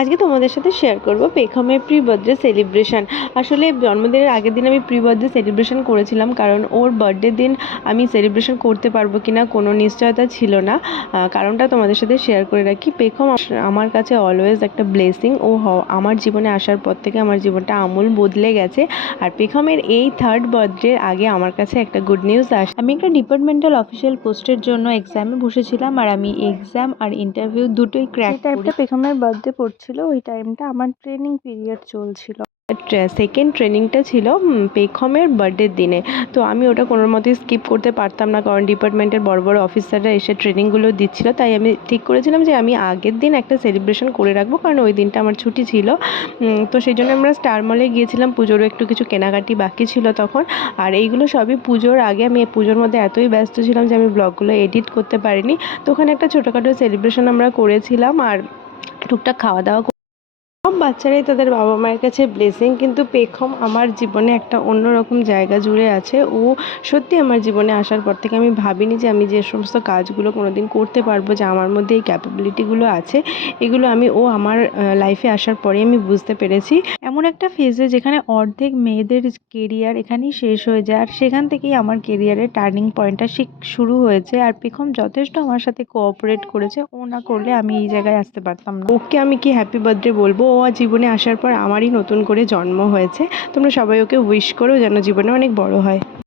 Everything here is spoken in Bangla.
আজকে তোমাদের সাথে শেয়ার করব পেখমের প্রি বার্থডে সেলিব্রেশন। আসলে জন্মদিনের আগের দিন আমি প্রি বার্থডে সেলিব্রেশন করেছিলাম, কারণ ওর বার্থডে দিন আমি সেলিব্রেশন করতে পারবো কিনা কোনো নিশ্চয়তা ছিল না। কারণটা তোমাদের সাথে শেয়ার করে রাখি। পেখম আমার কাছে অলওয়েজ একটা ব্লেসিং। ও আমার জীবনে আসার পর থেকে আমার জীবনটা আমূল বদলে গেছে। আর পেখমের এই থার্ড বার্থডের আগে আমার কাছে একটা গুড নিউজ আসে। আমি একটা ডিপার্টমেন্টাল অফিসিয়াল পোস্টের জন্য এক্সামে বসেছিলাম, আর আমি এক্সাম আর ইন্টারভিউ দুটোই ক্র্যাক করি। পেখমের বার্থডে পড়ছিল, ওই টাইমটা আমার ট্রেনিং পিরিয়ড চলছিল। সেকেন্ড ট্রেনিংটা ছিল পেখমের বার্থডের দিনে। তো আমি ওটা কোনো মতেই স্কিপ করতে পারতাম না, কারণ ডিপার্টমেন্টের বড় বড় অফিসাররা এসে ট্রেনিংগুলো দিচ্ছিল। তাই আমি ঠিক করেছিলাম যে আমি আগের দিন একটা সেলিব্রেশন করে রাখবো, কারণ ওই দিনটা আমার ছুটি ছিল। তো সেই জন্য আমরা স্টার মলে গিয়েছিলাম। পুজোরও একটু কিছু কেনাকাটি বাকি ছিল তখন। আর এইগুলো সবই পুজোর আগে। আমি পুজোর মধ্যে এতই ব্যস্ত ছিলাম যে আমি ব্লগগুলো এডিট করতে পারিনি। তো ওখানে একটা ছোটোখাটো সেলিব্রেশন আমরা করেছিলাম, আর টুকটাক খাওয়া দাওয়া। সব বাচ্চারাই তাদের বাবা মায়ের কাছে ব্লেসিং, কিন্তু পেখম আমার জীবনে একটা অন্যরকম জায়গা জুড়ে আছে। ও সত্যি আমার জীবনে আসার পর থেকে আমি ভাবিনি যে আমি যে সমস্ত কাজগুলো কোনোদিন করতে পারবো, যে আমার মধ্যে এই ক্যাপাবিলিটিগুলো আছে, এগুলো ও আমার লাইফে আসার পরে আমি বুঝতে পেরেছি। এমন একটা ফেজে যেখানে অর্ধেক মেয়েদের কেরিয়ার এখানেই শেষ হয়ে যায়, আর সেখান থেকেই আমার কেরিয়ারের টার্নিং পয়েন্টটা শুরু হয়েছে। আর পেখম যথেষ্ট আমার সাথে কোঅপারেট করেছে। ও না করলে আমি এই জায়গায় আসতে পারতাম না। ওকে আমি কি হ্যাপি বার্থডে বলবো? ও জীবনে আসার পর আমারই নতুন করে জন্ম হয়েছে। তোমরা সবাই ওকে উইশ করো যেন জীবনে অনেক বড় হয়।